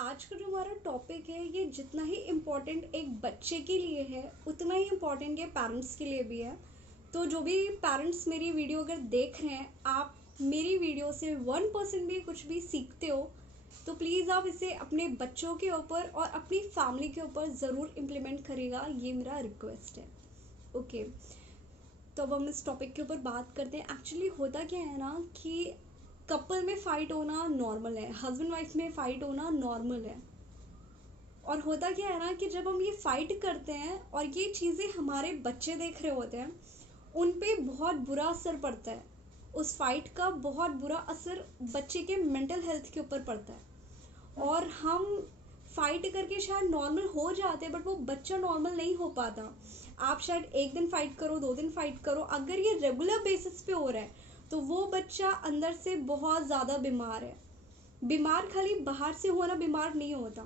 आज का जो हमारा टॉपिक है ये जितना ही इम्पोर्टेंट एक बच्चे के लिए है उतना ही इम्पोर्टेंट ये पेरेंट्स के लिए भी है। तो जो भी पेरेंट्स मेरी वीडियो अगर देख रहे हैं, आप मेरी वीडियो से 1% भी कुछ भी सीखते हो तो प्लीज़ आप इसे अपने बच्चों के ऊपर और अपनी फैमिली के ऊपर ज़रूर इम्प्लीमेंट करेगा, ये मेरा रिक्वेस्ट है। ओके, तो अब हम इस टॉपिक के ऊपर बात करते हैं। एक्चुअली होता क्या है ना कि कपल में फ़ाइट होना नॉर्मल है, हस्बैंड वाइफ में फ़ाइट होना नॉर्मल है। और होता क्या है ना कि जब हम ये फ़ाइट करते हैं और ये चीज़ें हमारे बच्चे देख रहे होते हैं, उन पे बहुत बुरा असर पड़ता है। उस फाइट का बहुत बुरा असर बच्चे के मेंटल हेल्थ के ऊपर पड़ता है। और हम फाइट करके शायद नॉर्मल हो जाते हैं, बट वो बच्चा नॉर्मल नहीं हो पाता। आप शायद एक दिन फाइट करो, 2 दिन फाइट करो, अगर ये रेगुलर बेसिस पे हो रहा है तो वो बच्चा अंदर से बहुत ज़्यादा बीमार है। बीमार खाली बाहर से होना बीमार नहीं होता,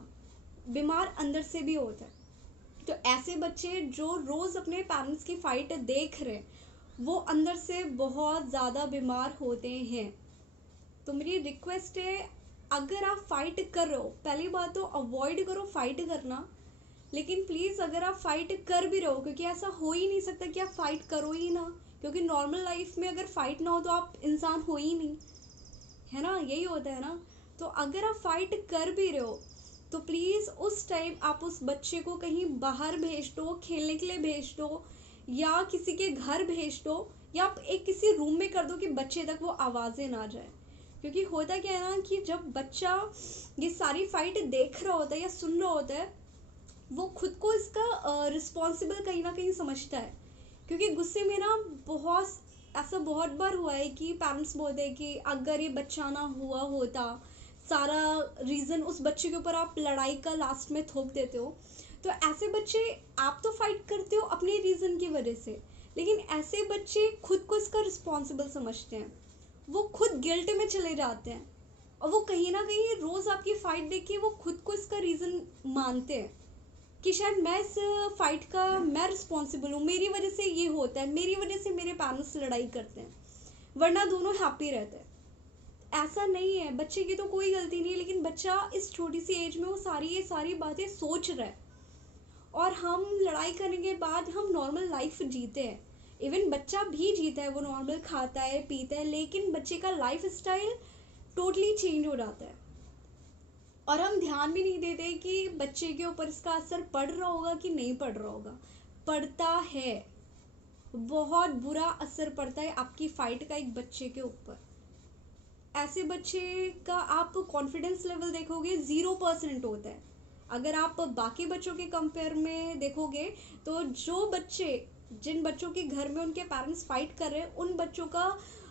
बीमार अंदर से भी होता है। तो ऐसे बच्चे जो रोज़ अपने पेरेंट्स की फ़ाइट देख रहे हैं, वो अंदर से बहुत ज़्यादा बीमार होते हैं। तो मेरी रिक्वेस्ट है, अगर आप फाइट कर रहे हो, पहली बात तो अवॉइड करो फाइट करना। लेकिन प्लीज़ अगर आप फाइट कर भी रहे हो, क्योंकि ऐसा हो ही नहीं सकता कि आप फाइट करो ही ना, क्योंकि नॉर्मल लाइफ में अगर फाइट ना हो तो आप इंसान हो ही नहीं, है ना, यही होता है ना। तो अगर आप फाइट कर भी रहे हो तो प्लीज़ उस टाइम आप उस बच्चे को कहीं बाहर भेज दो, खेलने के लिए भेज दो, या किसी के घर भेज दो, या आप एक किसी रूम में कर दो कि बच्चे तक वो आवाज़ें ना जाए। क्योंकि होता क्या है ना कि जब बच्चा ये सारी फाइट देख रहा होता है या सुन रहा होता है, वो खुद को इसका रिस्पॉन्सिबल कहीं ना कहीं समझता है। क्योंकि गुस्से में ना बहुत बार हुआ है कि पेरेंट्स बोलते हैं कि अगर ये बच्चा ना हुआ होता, सारा रीज़न उस बच्चे के ऊपर आप लड़ाई का लास्ट में थोप देते हो। तो ऐसे बच्चे, आप तो फाइट करते हो अपने रीज़न की वजह से, लेकिन ऐसे बच्चे खुद को इसका रिस्पॉन्सिबल समझते हैं, वो खुद गिल्ट में चले जाते हैं, और वो कहीं ना कहीं रोज़ आपकी फ़ाइट देख के वो खुद को इसका रीज़न मानते हैं कि शायद मैं इस फाइट का मैं रिस्पॉन्सिबल हूँ, मेरी वजह से ये होता है, मेरी वजह से मेरे पेरेंट्स लड़ाई करते हैं, वरना दोनों हैप्पी रहते हैं। ऐसा नहीं है, बच्चे की तो कोई गलती नहीं है, लेकिन बच्चा इस छोटी सी एज में वो ये सारी बातें सोच रहा है। और हम लड़ाई करने के बाद हम नॉर्मल लाइफ जीते हैं, इवन बच्चा भी जीता है, वो नॉर्मल खाता है पीता है, लेकिन बच्चे का लाइफ स्टाइल टोटली चेंज हो जाता है। और हम ध्यान भी नहीं देते कि बच्चे के ऊपर इसका असर पड़ रहा होगा कि नहीं पड़ रहा होगा। पड़ता है, बहुत बुरा असर पड़ता है आपकी फाइट का एक बच्चे के ऊपर। ऐसे बच्चे का आप कॉन्फिडेंस लेवल देखोगे 0% होता है। अगर आप बाकी बच्चों के कंपेयर में देखोगे तो जो बच्चे, जिन बच्चों के घर में उनके पेरेंट्स फाइट कर रहे हैं, उन बच्चों का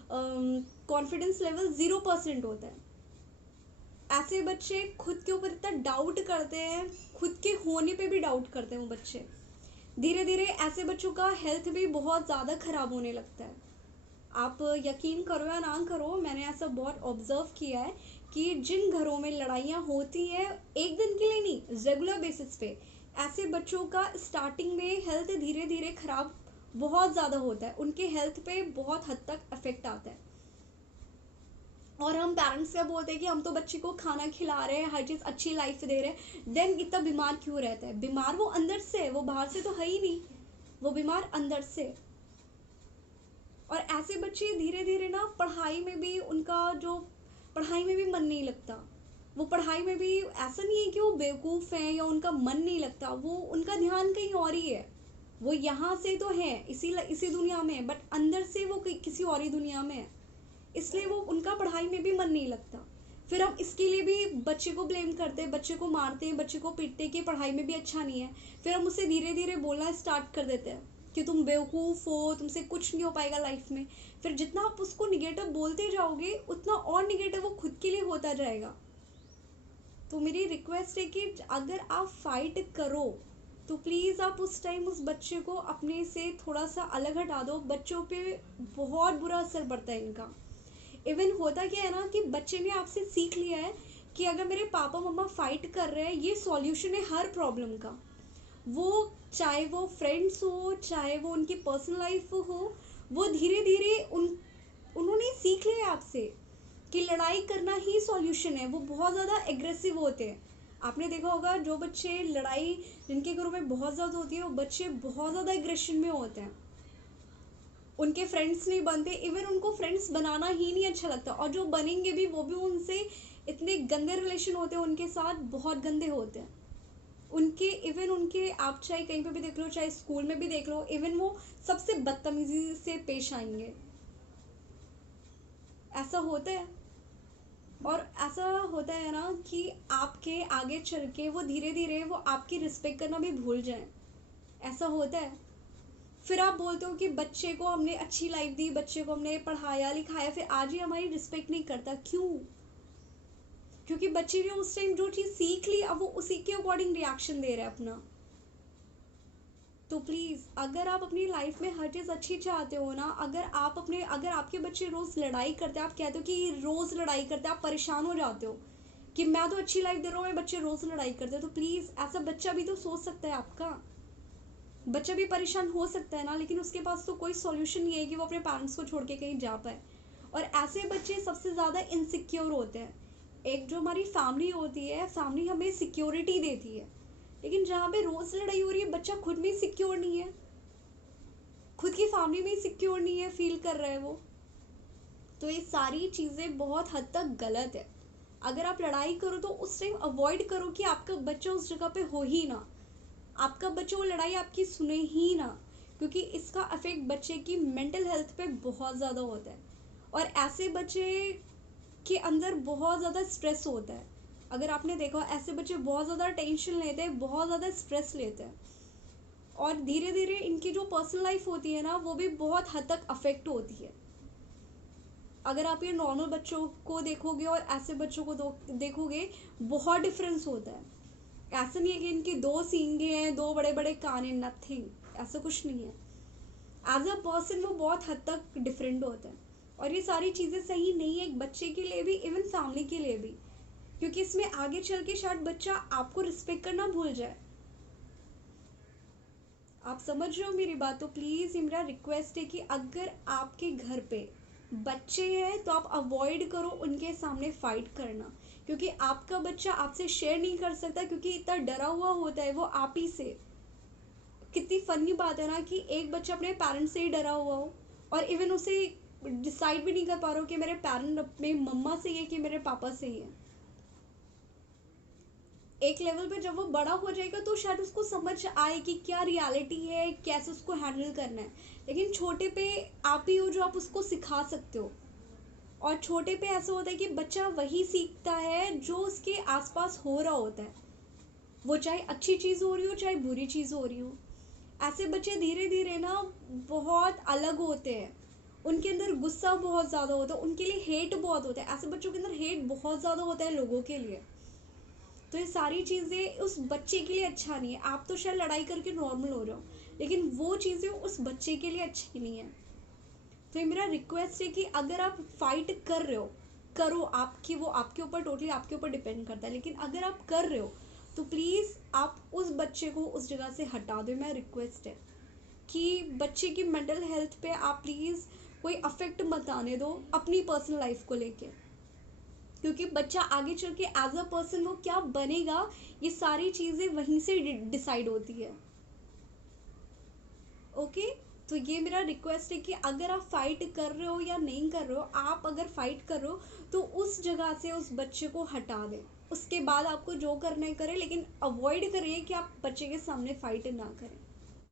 कॉन्फिडेंस लेवल 0% होता है। ऐसे बच्चे खुद के ऊपर इतना डाउट करते हैं, खुद के होने पे भी डाउट करते हैं वो बच्चे। धीरे धीरे ऐसे बच्चों का हेल्थ भी बहुत ज़्यादा ख़राब होने लगता है। आप यकीन करो या ना करो, मैंने ऐसा बहुत ऑब्जर्व किया है कि जिन घरों में लड़ाइयाँ होती हैं, एक दिन के लिए नहीं, रेगुलर बेसिस पे, ऐसे बच्चों का स्टार्टिंग में हेल्थ धीरे धीरे ख़राब बहुत ज़्यादा होता है, उनके हेल्थ पे बहुत हद तक इफेक्ट आता है। और हम पेरेंट्स क्या बोलते हैं कि हम तो बच्चे को खाना खिला रहे हैं, हर चीज़ अच्छी लाइफ दे रहे हैं, देन इतना बीमार क्यों रहता है? बीमार वो अंदर से है, वो बाहर से तो है ही नहीं, वो बीमार अंदर से। और ऐसे बच्चे धीरे धीरे ना पढ़ाई में भी उनका जो पढ़ाई में भी मन नहीं लगता। वो पढ़ाई में भी ऐसा नहीं है कि वो बेवकूफ़ हैं या उनका मन नहीं लगता, वो उनका ध्यान कहीं और ही है। वो यहाँ से तो है इसी दुनिया में, बट अंदर से वो किसी और ही दुनिया में है, इसलिए वो उनका पढ़ाई में भी मन नहीं लगता। फिर हम इसके लिए भी बच्चे को ब्लेम करते हैं, बच्चे को मारते हैं, बच्चे को पीटते हैं कि पढ़ाई में भी अच्छा नहीं है। फिर हम उसे धीरे धीरे बोलना स्टार्ट कर देते हैं कि तुम बेवकूफ़ हो, तुमसे कुछ नहीं हो पाएगा लाइफ में। फिर जितना आप उसको निगेटिव बोलते जाओगे, उतना और निगेटिव वो खुद के लिए होता जाएगा। तो मेरी रिक्वेस्ट है कि अगर आप फाइट करो तो प्लीज़ आप उस टाइम उस बच्चे को अपने से थोड़ा सा अलग हटा दो। बच्चों पे बहुत बुरा असर पड़ता है इनका। इवन होता क्या है ना कि बच्चे ने आपसे सीख लिया है कि अगर मेरे पापा मम्मा फाइट कर रहे हैं, ये सॉल्यूशन है हर प्रॉब्लम का। वो चाहे वो फ्रेंड्स हो, चाहे वो उनकी पर्सनल लाइफ हो, वो धीरे धीरे उन्होंने सीख लिया आपसे कि लड़ाई करना ही सॉल्यूशन है। वो बहुत ज़्यादा एग्रेसिव होते हैं, आपने देखा होगा जो बच्चे लड़ाई जिनके घरों में बहुत ज़्यादा होती है वो बच्चे बहुत ज़्यादा एग्रेशन में होते हैं, उनके फ्रेंड्स नहीं बनते, इवन उनको फ्रेंड्स बनाना ही नहीं अच्छा लगता, और जो बनेंगे भी वो भी उनसे इतने गंदे रिलेशन होते हैं, उनके साथ बहुत गंदे होते हैं उनके। इवन उनके आप चाहे कहीं पे भी देख लो, चाहे स्कूल में भी देख लो, इवन वो सबसे बदतमीजी से पेश आएंगे। ऐसा होता है, और ऐसा होता है ना कि आपके आगे चल के वो धीरे धीरे वो आपकी रिस्पेक्ट करना भी भूल जाए। ऐसा होता है। फिर आप बोलते हो कि बच्चे को हमने अच्छी लाइफ दी, बच्चे को हमने पढ़ाया लिखाया, फिर आज ही हमारी रिस्पेक्ट नहीं करता। क्यों? क्योंकि बच्चे ने उस टाइम जो चीज़ सीख ली, अब वो उसी के अकॉर्डिंग रिएक्शन दे रहा है अपना। तो प्लीज़, अगर आप अपनी लाइफ में हर चीज़ अच्छी चाहते हो ना, अगर आपके बच्चे रोज़ लड़ाई करते हैं, आप कहते हो कि रोज़ लड़ाई करते हैं, आप परेशान हो जाते हो कि मैं तो अच्छी लाइफ दे रहा हूँ, मेरे बच्चे रोज़ लड़ाई करते हैं, तो प्लीज़ ऐसा बच्चा भी तो सोच सकता है। आपका बच्चा भी परेशान हो सकता है ना, लेकिन उसके पास तो कोई सॉल्यूशन नहीं है कि वो अपने पेरेंट्स को छोड़ के कहीं जा पाए। और ऐसे बच्चे सबसे ज़्यादा इनसिक्योर होते हैं। एक जो हमारी फैमिली होती है, फैमिली हमें सिक्योरिटी देती है, लेकिन जहाँ पे रोज़ लड़ाई हो रही है, बच्चा खुद में सिक्योर नहीं है, खुद की फैमिली में सिक्योर नहीं है, फील कर रहा है वो। तो ये सारी चीज़ें बहुत हद तक गलत है। अगर आप लड़ाई करो तो उस टाइम अवॉइड करो कि आपका बच्चा उस जगह पे हो ही ना, आपका बच्चा वो लड़ाई आपकी सुने ही ना, क्योंकि इसका अफेक्ट बच्चे की मेंटल हेल्थ पे बहुत ज़्यादा होता है। और ऐसे बच्चे के अंदर बहुत ज़्यादा स्ट्रेस होता है। अगर आपने देखा, ऐसे बच्चे बहुत ज़्यादा टेंशन लेते हैं, बहुत ज़्यादा स्ट्रेस लेते हैं, और धीरे धीरे इनकी जो पर्सनल लाइफ होती है ना, वो भी बहुत हद तक अफेक्ट होती है। अगर आप ये नॉर्मल बच्चों को देखोगे और ऐसे बच्चों को देखोगे, बहुत डिफरेंस होता है। ऐसा नहीं है कि इनकी दो सींगे हैं, दो बड़े बड़े कान हैं, नथिंग, ऐसा कुछ नहीं है। एज अ पर्सन वो बहुत हद तक डिफरेंट होता है, और ये सारी चीज़ें सही नहीं है एक बच्चे के लिए भी, इवन फैमिली के लिए भी, क्योंकि इसमें आगे चल के शायद बच्चा आपको रिस्पेक्ट करना भूल जाए। आप समझ रहे हो मेरी बात? तो प्लीज़ ये मेरा रिक्वेस्ट है कि अगर आपके घर पे बच्चे हैं तो आप अवॉइड करो उनके सामने फाइट करना, क्योंकि आपका बच्चा आपसे शेयर नहीं कर सकता, क्योंकि इतना डरा हुआ होता है वो आप ही से। कितनी फनी बात है ना कि एक बच्चा अपने पेरेंट्स से ही डरा हुआ हो, और इवन उसे डिसाइड भी नहीं कर पा रहा हो कि मेरे पेरेंट अपने मम्मा से ही है कि मेरे पापा से ही है। एक लेवल पे जब वो बड़ा हो जाएगा तो शायद उसको समझ आए कि क्या रियलिटी है, कैसे उसको हैंडल करना है। लेकिन छोटे पे आप ही हो जो आप उसको सिखा सकते हो, और छोटे पे ऐसा होता है कि बच्चा वही सीखता है जो उसके आसपास हो रहा होता है, वो चाहे अच्छी चीज़ हो रही हो चाहे बुरी चीज़ हो रही हो। ऐसे बच्चे धीरे धीरे ना बहुत अलग होते हैं, उनके अंदर गुस्सा बहुत ज़्यादा होता है, उनके लिए हेट बहुत होता है। ऐसे बच्चों के अंदर हेट बहुत ज़्यादा होता है लोगों के लिए। तो ये सारी चीज़ें उस बच्चे के लिए अच्छा नहीं है। आप तो शायद लड़ाई करके नॉर्मल हो रहे हो, लेकिन वो चीज़ें उस बच्चे के लिए अच्छी नहीं है। तो ये मेरा रिक्वेस्ट है कि अगर आप फाइट कर रहे हो, करो, आपकी वो आपके ऊपर टोटली आपके ऊपर डिपेंड करता है, लेकिन अगर आप कर रहे हो तो प्लीज़ आप उस बच्चे को उस जगह से हटा दो। मेरा रिक्वेस्ट है कि बच्चे की मेंटल हेल्थ पे आप प्लीज़ कोई अफेक्ट मत आने दो अपनी पर्सनल लाइफ को लेके, क्योंकि बच्चा आगे चल के एज अ पर्सन वो क्या बनेगा, ये सारी चीज़ें वहीं से डिसाइड होती है। ओके, तो ये मेरा रिक्वेस्ट है कि अगर आप फाइट कर रहे हो या नहीं कर रहे हो, आप अगर फाइट कर रहे हो तो उस जगह से उस बच्चे को हटा दें। उसके बाद आपको जो करना है करें, लेकिन अवॉइड करिए कि आप बच्चे के सामने फाइट ना करें।